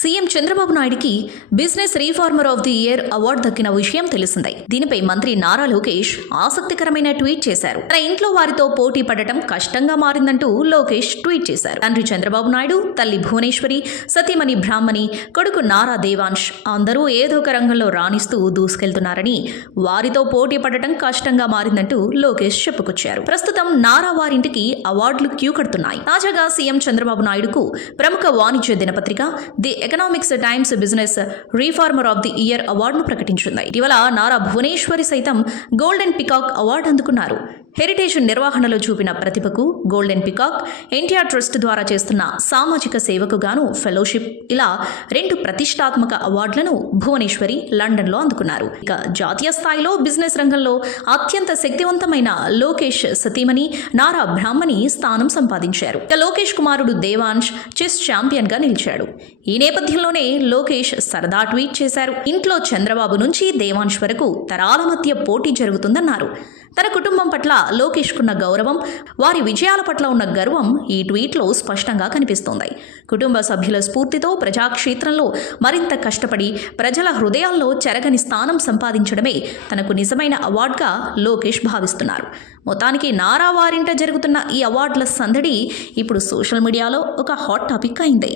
CM Chandrababu నాయుడికి business reformer of the year award దక్కిన విషయం తెలిసిందే. దీనిపై మంత్రి నారా లోకేష్ ఆసక్తికరమైన ట్వీట్ చేశారు. తన ఇంట్లో వారితో పోటీ పడటం కష్టంగా మారిందంటూ లోకేష్ ట్వీట్ చేశారు. తండ్రి చంద్రబాబు నాయుడు, తల్లి భువనేశ్వరి, సతీమణి బ్రాహ్మణి, కొడుకు నారా దేవాంశ్ అందరూ ఏదో ఒక రంగంలో రాణిస్తూ దూసుకెళ్తున్నారని, వారితో పోటీ పడటం కష్టంగా మారిందంటూ లోకేష్ చెప్పుకొచ్చారు. ప్రస్తుతం నారా వారింటికి అవార్డులు క్యూ కడుతున్నాయి. తాజాగా సీఎం చంద్రబాబు నాయుడుకు ప్రముఖ వాణిజ్య దినపత్రిక the economics times business reformer of the year అవార్డును ప్రకటించింది. ఇటీవల నారా భువనేశ్వరి సైతం గోల్డెన్ పికాక్ అవార్డు అందుకున్నారు. హెరిటేజ్ నిర్వహణలో చూపిన ప్రతిభకు గోల్డెన్ పికాక్, ఎన్టీఆర్ ట్రస్ట్ ద్వారా చేస్తున్న సామాజిక సేవకు గాను ఫెలోషిప్, ఇలా 2 ప్రతిష్టాత్మక అవార్డులను భువనేశ్వరి లండన్లో అందుకున్నారు. ఇక జాతీయ స్థాయిలో బిజినెస్ రంగంలో అత్యంత శక్తివంతమైన లోకేష్ సతీమణి నారా బ్రాహ్మణి స్థానం సంపాదించారు. ఇక లోకేష్ కుమారుడు దేవాంశ్ చెస్ ఛాంపియన్ గా నిలిచాడు. ఈ నేపథ్యంలోనే లోకేష్ సరదా ట్వీట్ చేశారు. ఇంట్లో చంద్రబాబు నుంచి దేవాంశ్ వరకు తరాల మధ్య పోటీ జరుగుతుందన్నారు. తన కుటుంబం పట్ల లోకేష్కున్న గౌరవం, వారి విజయాల పట్ల ఉన్న గర్వం ఈ ట్వీట్లో స్పష్టంగా కనిపిస్తోంది. కుటుంబ సభ్యుల స్ఫూర్తితో ప్రజాక్షేత్రంలో మరింత కష్టపడి ప్రజల హృదయాల్లో చెరగని స్థానం సంపాదించడమే తనకు నిజమైన అవార్డుగా లోకేష్ భావిస్తున్నారు. మొత్తానికి నారా వారింట జరుగుతున్న ఈ అవార్డుల సందడి ఇప్పుడు సోషల్ మీడియాలో ఒక హాట్ టాపిక్ అయింది.